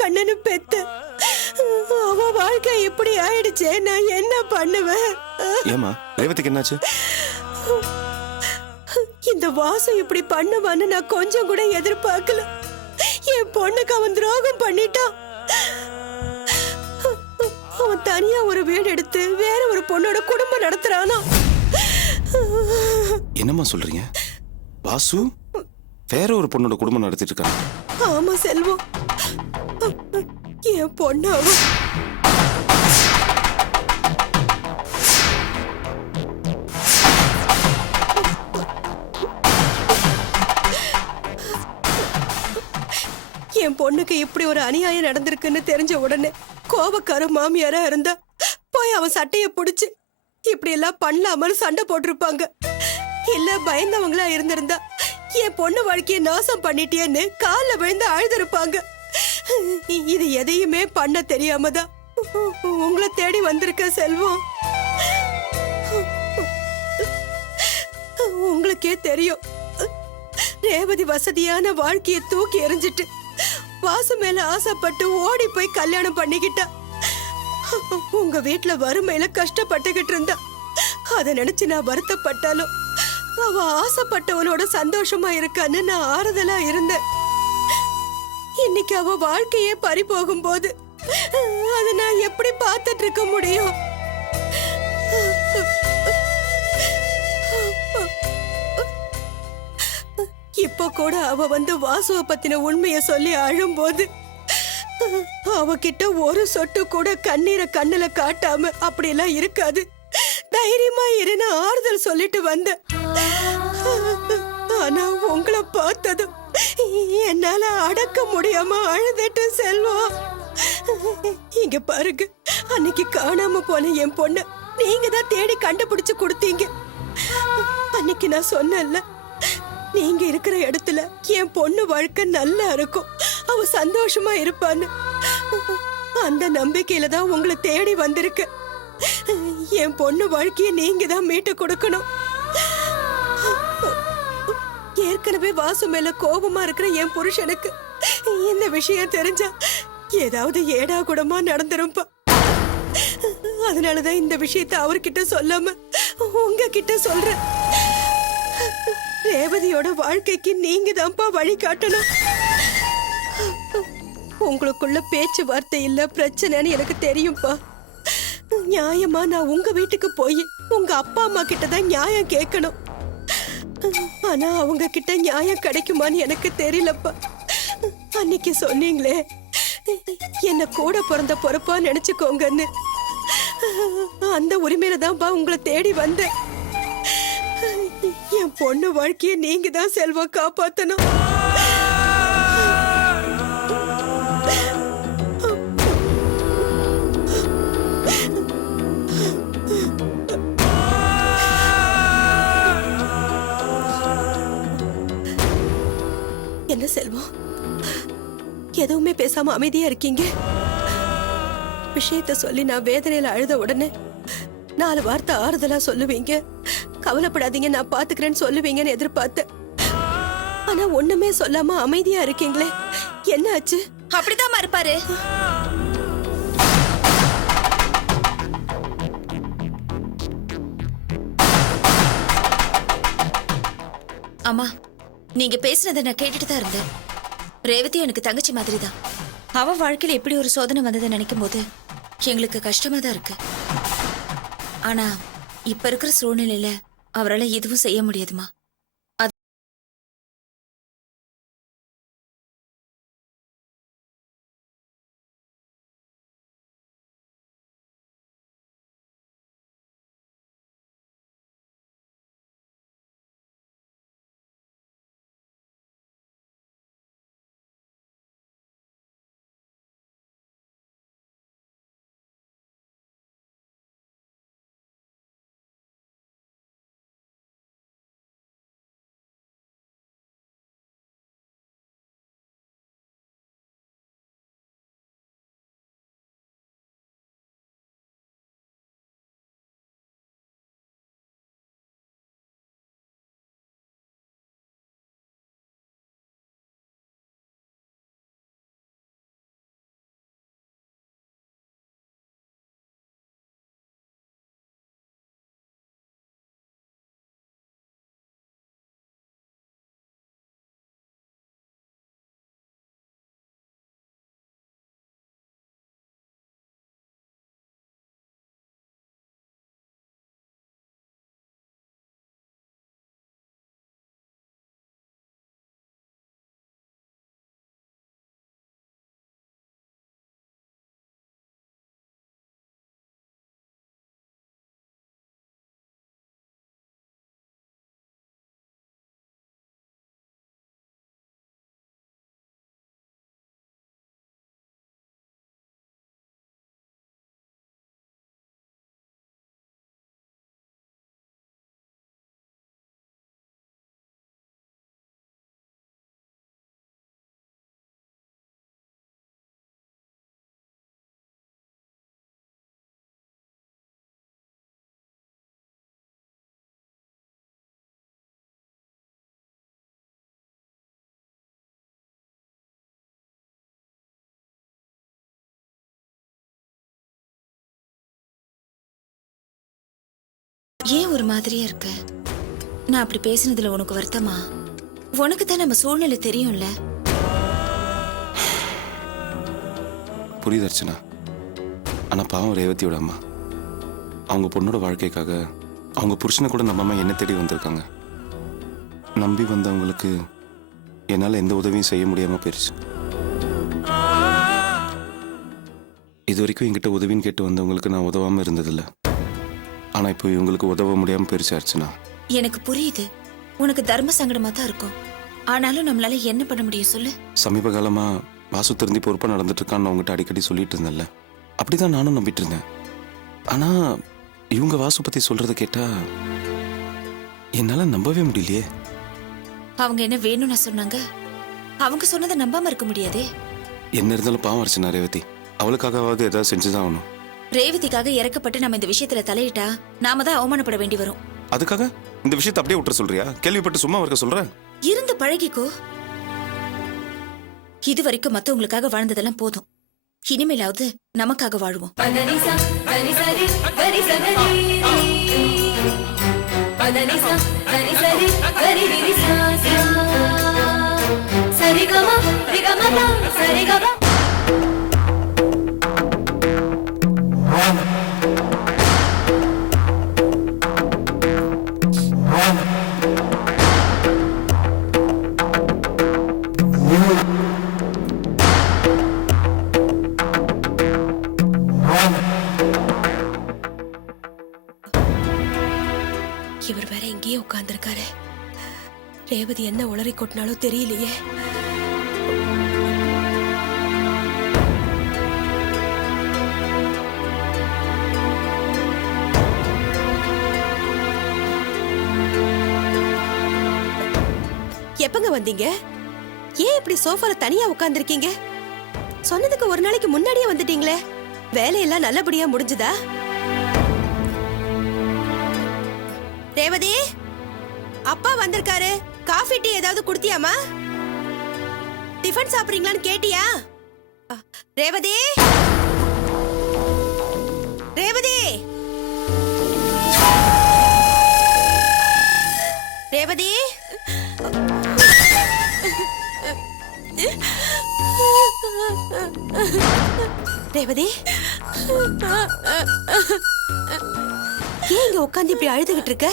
கண்ணனு பெத்து அவ வாழ்க்கை இப்படி ஆயிடுச்சே, நான் என்ன பண்ணுவேன்? ஏமா ரேவதிக்கு என்னாச்சு? இந்த வாசம் இப்படி பண்ணுவான்னு நான் கொஞ்சம் கூட எதிர்பார்க்கல. என் பொண்ணுக்கு அவன் துரோகம் பண்ணிட்டான். அவன் தனியா ஒரு வீடு எடுத்து வேற ஒரு பொண்ணோட குடும்பம் நடத்துறானா? என்னம்மா சொல்றீங்க? வாசு வேற ஒரு பொண்ணோட குடும்பம் நடத்திட்டு இருக்காங்க? ஆமா செல்வம், என் பொண்ணு அவன். என் பொண்ணுக்கு இப்படி ஒரு அநியாயம் நடந்திருக்குன்னு தெரிஞ்ச உடனே கோபக்கார மாமியாரா இருந்தா போய் அவன் சட்டைய புடிச்சு இப்படி எல்லாம் பண்ணலாமனு சண்டை போட்டிருப்பாங்க. இல்ல பயந்தவங்களா இருந்திருந்தா என் பொண்ணு வாழ்க்கைய நாசம் பண்ணிட்டேன்னு கால்ல விழுந்து அழுதுருப்பாங்க. இது எதையுமே பண்ண தெரியாம தான் உங்களை தேடி வந்திருக்க செல்வம். உங்களுக்கே தெரியும், ரேவதி வசதியான வாழ்க்கைய தூக்கி எறிஞ்சிட்டு வாசு மேல ஆசைப்பட்டு ஓடி போய் கல்யாணம் பண்ணிக்கிட்டா. உங்க வீட்டுல வறுமையில கஷ்டப்பட்டுகிட்டு இருந்தா. அத நினைச்சு நான் வருத்தப்பட்டாலும் அவ ஆசைப்பட்டவனோட சந்தோஷமா இருக்கான்னு நான் ஆறுதலா இருந்தேன். இன்னைக்கு அவ வாழ்க்கையே பறி போகும் போது அத நான் எப்படி பார்த்துட்டு இருக்க முடியும்? இப்போ கூட அவ வந்து வாசுவ பத்தின உண்மைய சொல்லி அழும்போது அவகிட்ட ஒரு சொட்டு கூட கண்ணீரை கண்ணுல காட்டாம அப்படியெல்லாம் இருக்காது, தைரியமா இருன்னு ஆறுதல் சொல்லிட்டு வந்த. ஆனா உங்களை பார்த்ததும் என்னால அடக்க முடியாம அழுதுட்டு செல்வம். இங்க பாருங்க, அன்னைக்கு காணாம போன என் பொண்ணு நீங்க தான் தேடி கண்டுபிடிச்சு கொடுத்தீங்க. அன்னைக்கு நான் சொன்னேன்ல, நீங்க இருக்கிற இடத்துல என் பொண்ணு வாழ்க்கை நல்லா இருக்கும், அவ சந்தோஷமா இருப்பான்னு. அந்த நம்பிக்கையில தான் உங்களை தேடி வந்திருக்க. என் பொண்ணு வாழ்க்கைய நீங்க தான் மீட்டு கொடுக்கணும். ஏற்கனவே வாசு மேல கோபமா இருக்கிற என் புருஷனுக்கு இந்த விஷயம் தெரிஞ்சா ஏதாவது ஏடா கூடமா நடந்துருப்பா. அதனாலதான் இந்த விஷயத்த அவர்கிட்ட சொல்லாம உங்ககிட்ட சொல்றேன். ரேவதியோட வாழ்க்கைக்கு நீங்க தான்ப்பா வழி காட்டணும். உங்களுக்குள்ள பேச்சுவார்த்தை இல்ல பிரச்சனைன்னு எனக்கு தெரியும்பா. நியாயமா நான் உங்க வீட்டுக்கு போய் உங்க அப்பா அம்மா கிட்டதான் நியாயம் கேட்கணும். ஆனா அவங்க கிட்ட நியாயம் கிடைக்குமான்னு எனக்கு தெரியலப்பா. அன்னைக்கு சொன்னீங்களே என்ன கூட பிறந்த பொறுப்பா நினைச்சுக்கோங்கன்னு, அந்த உரிமையில தான்ப்பா உங்களை தேடி வந்தேன். என் பொண்ணு வாழ்க்கைய நீங்க தான் செல்வம் காப்பாத்தணும். என்ன செல்வம், எதுவுமே பேசாம அமைதியா இருக்கீங்க? விஷயத்த சொல்லி நான் வேதனையில அழுத உடனே 4 வார்த்தை ஆறுதலா சொல்லுவீங்க, கவலைப்படாதீங்க நான் பாத்துக்கிறேன்னு சொல்லுவீங்கன்னு எதிர்பார்த்தேன். ஆனா ஒண்ணுமே சொல்லாம அமைதியா இருக்கீங்களே, என்ன ஆச்சு? அப்படிதான் இருப்பாரு. அம்மா, நீங்க பேசுனதை நான் கேட்டுட்டு தான் இருந்தேன். ரேவதி எனக்கு தங்கச்சி மாதிரி தான். அவ வாழ்க்கையில எப்படி ஒரு சோதனை வந்ததை நினைக்கும் போது எங்களுக்கு கஷ்டமா தான் இருக்கு. ஆனா இப்ப இருக்கிற சூழ்நிலையில அவரால் எதுவும் செய்ய முடியாதுமா. ஏன் ஒரு மாதிரியா இருக்க? நான் அப்படி பேசினதுல உனக்கு வருத்தமா? உனக்கு தான் நம்ம சூழ்நிலை தெரியும்ல. புரியுது அர்ச்சனா. ஆனா பாவம் ரேவதியோட அம்மா. அவங்க பொண்ணோட வாழ்க்கைக்காக அவங்க புருஷனை கூட நம்பாம என்ன தேடி வந்திருக்காங்க. நம்பி வந்தவங்களுக்கு என்னால எந்த உதவியும் செய்ய முடியாம போயிருச்சு. இது வரைக்கும் என்கிட்ட உதவின்னு கேட்டு வந்தவங்களுக்கு நான் உதவாம இருந்ததில்ல. ஆனா இப்போ இவங்களுக்கு உதவ முடியாம போயிருச்சு அர்ச்சனா. எனக்கு புரியுது, உனக்கு தர்ம சங்கடமா தான் இருக்கும். ஆனாலும் நம்மளால என்ன பண்ண முடியும் சொல்லு? சமீப காலமா வாசு திருந்தி பொறுப்பா நடந்துட்டு இருக்கான்னு அவங்ககிட்ட அடிக்கடி சொல்லிட்டு இருந்தேன்ல, அப்படிதான் நானும் நம்பிட்டு இருந்தேன். ஆனா இவங்க வாசு பத்தி சொல்றதை கேட்டா என்னால நம்பவே முடியலையே. அவங்க என்ன வேணும்னு சொன்னாங்க? அவங்க சொன்னதை நம்பாம இருக்க முடியாதே. என்ன இருந்தாலும் பாவம் அர்ச்சனா ரேவதி. அவளுக்காகவாவது ஏதாவது செஞ்சுதான் ஆகணும். ரேவதிக்காக இறக்கப்பட்டு நம்ம இந்த விஷயத்துல தலையிட்டா நாம தான் அவமானப்பட வேண்டி வரும். அதுக்காக இந்த விஷயத்தை அப்படியே விட்டுற சொல்றியா? கேள்விப்பட்டு சும்மா இருக்க சொல்ற? இருந்து பழகிக்கோ. இது வரைக்கும் மத்தவங்களுக்காக வாழ்ந்ததெல்லாம் போதும். இனிமேலாவது நமக்காக வாழ்வோம். இவர் வேற எங்கேயே உட்கார்ந்துருக்காரு. ரேவதி என்ன உளறி கொட்டினாலோ தெரியலையே. எப்பங்க வந்தீங்க? ஏன் இப்படி சோஃபால தனியா உட்கார்ந்துருக்கீங்க? சொன்னதுக்கு ஒரு நாளைக்கு முன்னாடியே வந்துட்டீங்களே. வேலையெல்லாம் நல்லபடியா முடிஞ்சுதா? ரேவதி, அப்பா வந்திருக்காரு. காஃபி டீ ஏதாவது குடுத்தியாமா? டிஃபன் சாப்பிடுறீங்களான்னு கேட்டியா? ரேவதி, ரேவதி, ரேவதி, ரேவதி, ஏன் இங்க உட்காந்து இப்படி அழுதுகிட்டு இருக்க?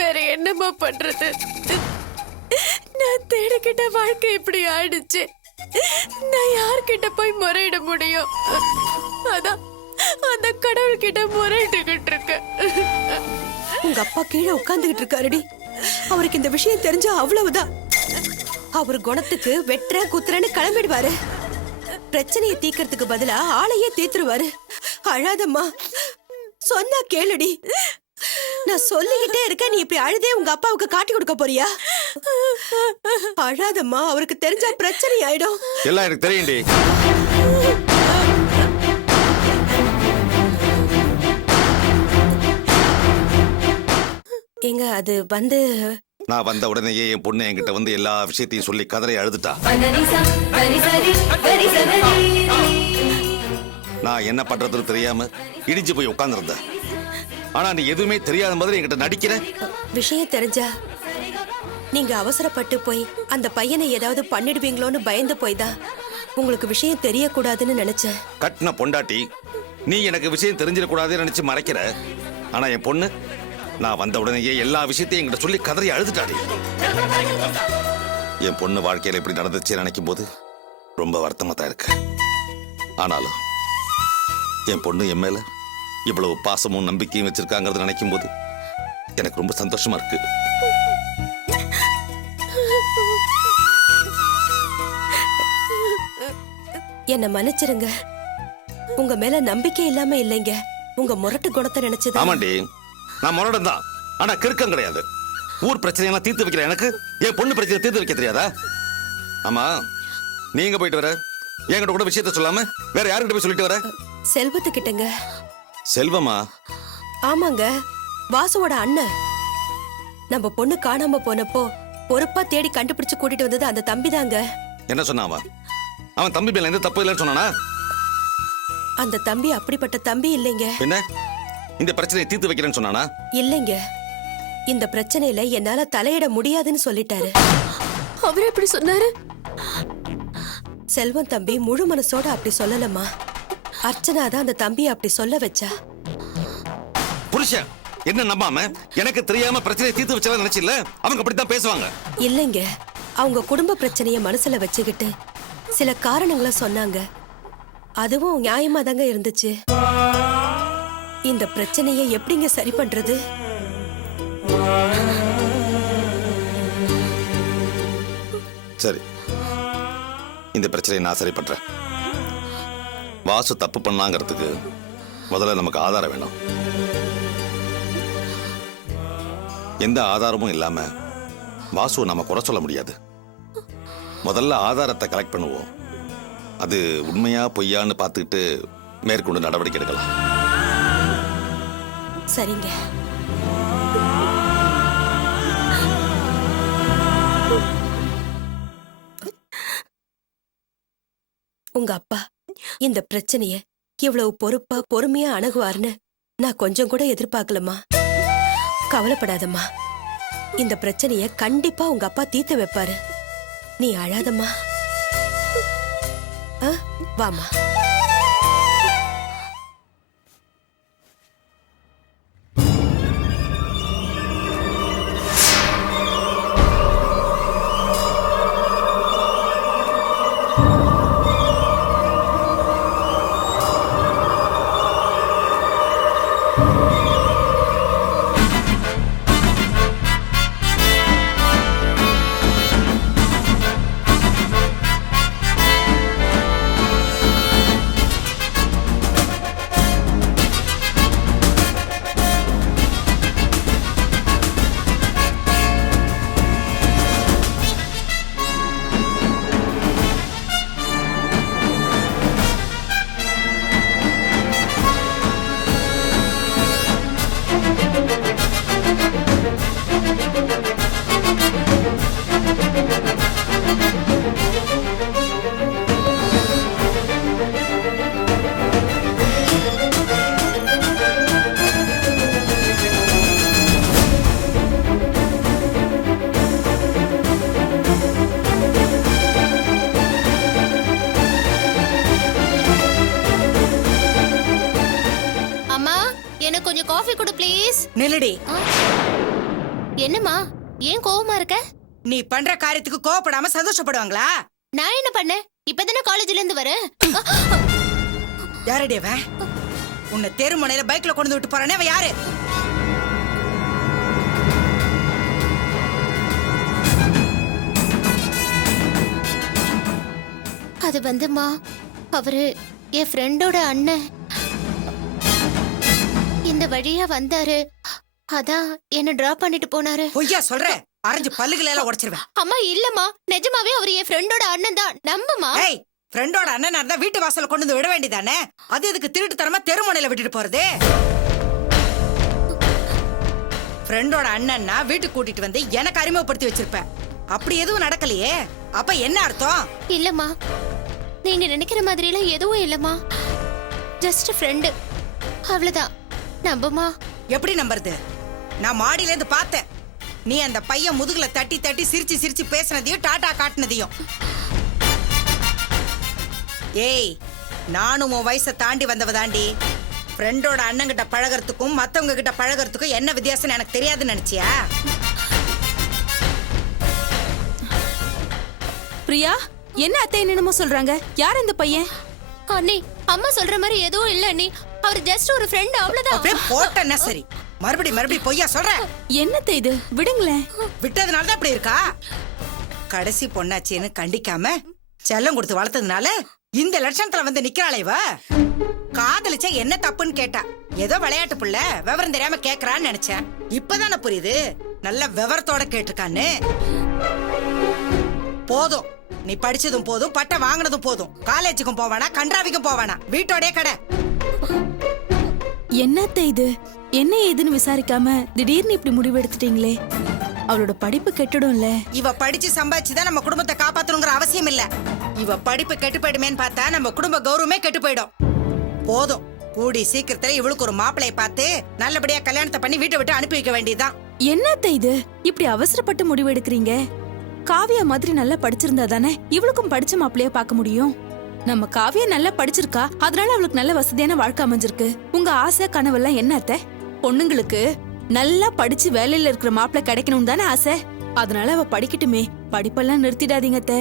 வேற என்னமா பண்றது? நான் தேடிக்கிட்ட வாழ்க்கை இப்படி ஆயிடுச்சு. நான் யார்கிட்ட போய் முறையிட முடியும்? அதான் அந்த கடவுள்கிட்ட முறையிட்டுக்கிட்டு இருக்கேன். உங்க அப்பா கீழே உட்கார்ந்துகிட்டு இருக்காருடி. அவருக்கு இந்த விஷயம் தெரிஞ்சா அவ்வளவுதான். அவர் குணத்துக்கு வெற்ற குத்துறன்னு கிளம்பிடுவாரு. பிரச்சனையை தீக்கிறதுக்கு பதிலா ஆளையே தீத்துருவாரு. அழாதம்மா, சொன்னா கேளுடி. நான் சொல்லிக்கிட்டே இருக்க, நீ இப்படி அழுதே உங்க அப்பாவுக்கு காட்டி கொடுக்க போறியா? அழாதம்மா, அவருக்கு தெரிஞ்சா பிரச்சனை ஆயிடும். எல்லாம் எனக்கு தெரியும்டி. எங்க அது வந்து நான் வந்த உடனேயே என் பொண்ணு என்கிட்ட வந்து எல்லா விஷயத்தையும் சொல்லி கதறி அழுதுட்டா. நான் என்ன பண்றதுன்னு தெரியாம இடிஞ்சு போய் உட்கார்ந்திருந்தேன். ஆனா நீ எதுவுமே தெரியாத மாதிரி என்கிட்ட நடிக்கிற. விஷயம் தெரிஞ்சா நீங்க அவசரப்பட்டு போய் அந்த பையனை ஏதாவது பண்ணிடுவீங்களோன்னு பயந்து போய் தான் உங்களுக்கு விஷயம் தெரியக்கூடாதுன்னு நினைச்சேன். கட்டின பொண்டாட்டி நீ எனக்கு விஷயம் தெரிஞ்சிடக்கூடாதுன்னு நினைச்சு மறைக்கிற. ஆனா என் பொண்ணு நான் வந்த உடனேயே எல்லா விஷயத்தையும் என்கிட்ட சொல்லி கதறி அழுதுட்டாடி. என் பொண்ணு வாழ்க்கையில இப்படி நடந்துச்சு நினைக்கும் போது ரொம்ப வருத்தமா தான் இருக்கு. ஆனாலும் என் பொண்ணு என் மேல இவ்வளவு பாசமும் நம்பிக்கையும் வச்சிருக்காங்கிறத நினைக்கும் போது எனக்கு ரொம்ப சந்தோஷமா இருக்கு. என்ன மன்னிச்சிருங்க. உங்க மேல நம்பிக்கை இல்லாம இல்லைங்க, உங்க முரட்டு குணத்தை நினைச்சது. ஆமாண்டி, நான் முரடன் தான், ஆனா கிறுக்கம் கிடையாது. ஊர் பிரச்சனையெல்லாம் தீர்த்து வைக்கிற எனக்கு என் பொண்ணு பிரச்சனை தீர்த்து வைக்க தெரியாதா? ஆமா, நீங்க போயிட்டு வர என்கிட்ட கூட விஷயத்த சொல்லாம வேற யாருக்கிட்ட போய் சொல்லிட்டு வர? செல்வத்துக்கிட்டங்க. செல்வமா? ஆமாங்க, வாசுவோட அண்ணன். நம்ம பொண்ணு காணாம போனப்போ பொறுப்பா தேடி கண்டுபிடிச்சு கூட்டிட்டு வந்தது அந்த தம்பி தாங்க. என்ன சொன்னான்? அவன் தம்பி மேல எந்த தப்பு இல்லைன்னு சொன்னானா? அந்த தம்பி அப்படிப்பட்ட தம்பி இல்லைங்க. என்ன இந்த பிரச்சனையை தீர்த்து வைக்கிறேன்னு சொன்னானா? இல்லைங்க, இந்த பிரச்சனையில என்னால தலையிட முடியாதுன்னு சொல்லிட்டாரு. அவர் எப்படி சொன்னாரு? செல்வம் தம்பி முழு மனசோட அப்படி சொல்லலம்மா. அர்ச்சனா தான் அந்த தம்பியை அப்படி சொல்ல வச்சா. புருஷன் என்ன நம்பாம எனக்கு தெரியாம பிரச்சனையை தீர்த்து வச்சா நினைச்சில்ல? அவங்க அப்படித்தான் பேசுவாங்க. இல்லைங்க, அவங்க குடும்ப பிரச்சனைய மனசுல வச்சுக்கிட்டு சில காரணங்களை சொன்னாங்க. அதுவும் நியாயமா தாங்க இருந்துச்சு. இந்த பிரச்சனையை எப்படிங்க சரி பண்றது? சரி, இந்த பிரச்சனையை நான் சரி பண்றேன். வாசு தப்பு பண்ணாங்கிறதுக்கு முதல்ல நமக்கு ஆதாரம் வேணும். எந்த ஆதாரமும் இல்லாம வாசுவை நம்ம குறை சொல்ல முடியாது. முதல்ல ஆதாரத்தை கலெக்ட் பண்ணுவோம். அது உண்மையா பொய்யான்னு பார்த்துக்கிட்டு மேற்கொண்டு நடவடிக்கை எடுக்கலாம். சரிங்க. உங்க அப்பா இந்த பிரச்சனைய இவ்வளவு பொறுப்பா பொறுமையா அணுகுவார்னு நான் கொஞ்சம் கூட எதிர்பார்க்கலம்மா. கவலைப்படாதம்மா, இந்த பிரச்சனைய கண்டிப்பா உங்க அப்பா தீர்த்து வைப்பாரு. நீ அழாதம்மா. வாமா. கொஞ்சம் காஃபி கொடு ப்ளீஸ். நில்லுடி. என்னம்மா ஏன் கோவமா இருக்க? நீ பண்ற காரியத்துக்கு கோவப்படாம சந்தோஷப்படுவாங்களா? நான் என்ன பண்ணேன்? இப்பதானே காலேஜ்ல இருந்து வரேன். யாரடி அவன்? உன்னை தெருமுனையில பைக்ல கொண்டு விட்டு போறானே அவன் யாரு? அது வந்துமா, அவரு என் ஃப்ரெண்டோட அண்ணன். இந்த வழியா வந்தாரு, அதான் என்ன டிராப் பண்ணிட்டு போனாரு. பொய்யா சொல்ற? அரைஞ்சு பல்லுகளை எல்லாம் உடைச்சிருவேன். அம்மா இல்லம்மா, நிஜமாவே அவர் என் ஃப்ரெண்டோட அண்ணன் தான், நம்புமா. ஏய், ஃப்ரெண்டோட அண்ணனா இருந்தா வீட்டு வாசல்ல கொண்டு வந்து விட வேண்டியதானே? அது எதுக்கு திருட்டு தரமா தெருமுனையில விட்டுட்டு போறது? ஃப்ரெண்டோட அண்ணன்னா வீட்டுக்கு கூட்டிட்டு வந்து எனக்கு அறிமுகப்படுத்தி வச்சிருப்பேன். அப்படி எதுவும் நடக்கலையே, அப்ப என்ன அர்த்தம்? இல்லம்மா, நீங்க நினைக்கிற மாதிரி எல்லாம் எதுவும் இல்லம்மா. ஜஸ்ட் ஃப்ரெண்டு, அவ்வளவுதான். நம்புமா. எப்படி நம்புறது? நான் மாடியில இருந்து பார்த்தேன். நீ அந்த பையன் முதுகுல தட்டி தட்டி சிரிச்சு சிரிச்சு பேசுனதையும் டாடா காட்டுனதையும். ஏய், நானும் உன் வயசை தாண்டி வந்தவ தாண்டி. ஃப்ரெண்டோட அண்ணங்கிட்ட பழகிறதுக்கும் மத்தவங்க கிட்ட பழகிறதுக்கும் என்ன வித்தியாசம் எனக்கு தெரியாதுன்னு நினைச்சியா? பிரியா, என்ன அத்தை என்னமோ சொல்றாங்க? யார் இந்த பையன்? அண்ணி, அம்மா சொல்ற மாதிரி எதுவும் இல்ல அண்ணி. அவர் ஜஸ்ட் ஒரு ஃப்ரெண்ட், அவ்வளவுதான். அப்படியே போட்டேன்னா சரி. மறுபடி பொய்யா சொல்ற? என்னத்தை இது? விடுங்களேன். விட்டதுனாலதான் அப்படி இருக்கா? கடைசி பொண்ணாச்சின்னு கண்டிக்காம செல்லம் கொடுத்து வளர்த்ததுனால இந்த லட்சணத்துல வந்து நிக்கிறாளே இவ. காதலிச்சா என்ன தப்புன்னு கேட்டா. ஏதோ விளையாட்டு புள்ள விவரம் தெரியாம கேக்குறான்னு நினைச்சேன். இப்பதானே புரியுது நல்ல விவரத்தோட கேட்டிருக்கான்னு. போதும், நீ படிச்சதும் போதும், பட்டம் வாங்கினதும் போதும். காலேஜுக்கும் போவானா, கன்றாவிக்கும் போவானா, வீட்டோடே கடை. என்னத்தை இது? என்ன ஏதுன்னு விசாரிக்காம திடீர்னு இப்படி முடிவு எடுத்துட்டீங்களே? அவளோட படிப்பு கெட்டுடும்ல. இவ படிச்சு சம்பாதிச்சுதான் நம்ம குடும்பத்தை காப்பாத்தணுங்கிற அவசியம் இல்ல. இவ படிப்பு கெட்டு போயிடுமேன்னு பார்த்தா நம்ம குடும்ப கௌரவமே கெட்டு போயிடும். போதும், கூடி சீக்கிரத்துல இவளுக்கு ஒரு மாப்பிளைய பார்த்து நல்லபடியா கல்யாணத்தை பண்ணி வீட்டை விட்டு அனுப்பி வைக்க வேண்டியதுதான். என்னத்த இது இப்படி அவசரப்பட்டு முடிவு எடுக்கிறீங்க? காவியா மாதிரி நல்லா படிச்சிருந்தா தானே இவளுக்கும் படிச்ச மாப்பிளையா பார்க்க முடியும். நம்ம காவியா நல்லா படிச்சிருக்கா, அதனால அவளுக்கு நல்ல வசதியான வாழ்க்கை அமைஞ்சிருக்கு. உங்க ஆசை கனவெல்லாம் என்னத்த? பொண்ணுங்களுக்கு நல்லா படிச்சு வேலையில இருக்கிற மாப்பிள்ளை கிடைக்கணும் தானே ஆசை. அதனால அவ படிக்கட்டுமே, படிப்பெல்லாம் நிறுத்திடாதீங்க அத்தை.